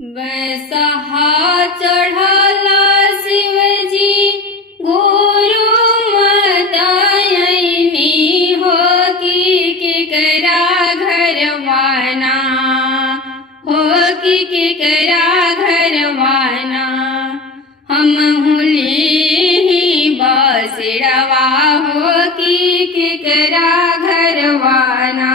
वैसहा चढ़ला शिवजी गुरु मतयनी हो कि केकरा घरवाना हो कि केकरा घरवाना हम हुली बसड़वा हो कि केकरा घरवाना।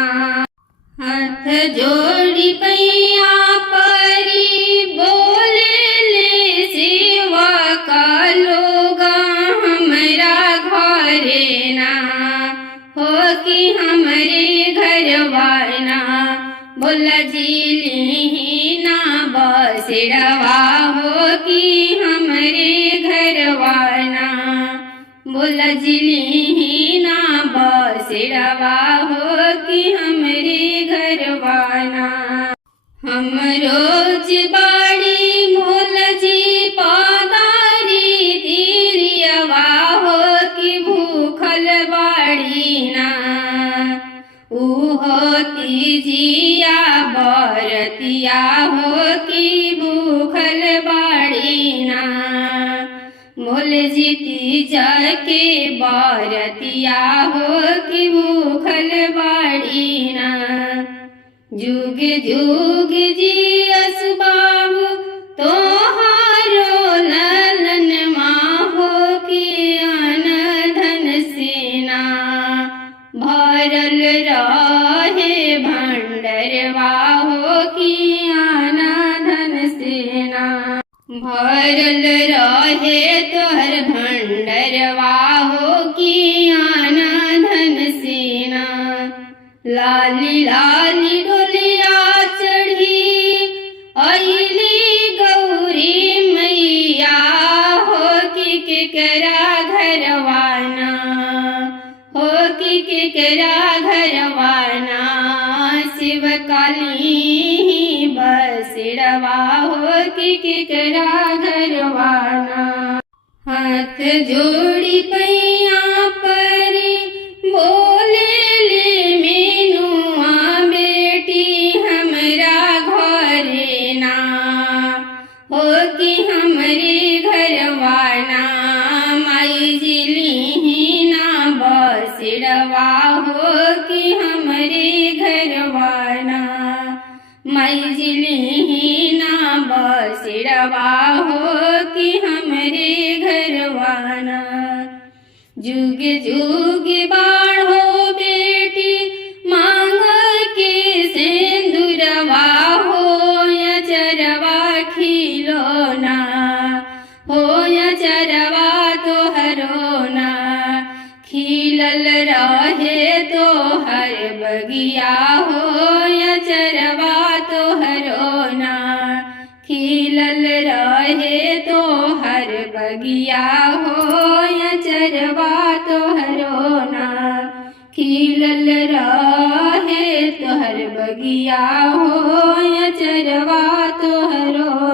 हाथ जोड़ी पैया परी बोले ले सेवा का लोगा हमरा घरे ना हो कि हमरे घरवाना बोला जिली ना बसड़वा हो कि हमरे घरवाना बोला जिली ना बसड़वा हो कि हमरे घरवाना। हम रोज बाड़ी भोल जी पादारी तिरियवा हो कि भूखल बाड़ी ना होती जिया बरतिया हो कि भूखल बाड़ी ना मोल जीती जाके बरतिया हो कि भूखल बाड़ी ना। जुग जुग जी असबाबु तोहारो ललन हो कि अन धन सेना भरल रहे भंडरवा हो कि अन धन सेना भरल रहे तोहर भंडरवा हो कि अन धन सेना। लाली लाली डोलिया चढ़ी अइली गौरी मैया हो कि केकरा घरवाना हो कि केकरा घरवाना शिव काली बसड़वा हो कि केकरा घरवाना। हाथ जोड़ी पैया परी बोले ले मेनुआ बेटी हमरा घरे ना हो कि हमरे घरवाना माई जिली ना बसड़वा हो कि हमरे घरवाना माई जिली ना बसड़वा हो कि हमरे घरवाना। जुग जुग बाढ़ो बेटी मांग के सिंदूरवा हो या चरवा खिलौना हो या चरवा तोहरोना खिलल रहे तोहर बगिया हो या चरवा तोहरोना खिलल रहे तोहर बगिया हो या चरवा तोहरोना खिलल रहे तोहर बगिया हो या चरवा तोहरो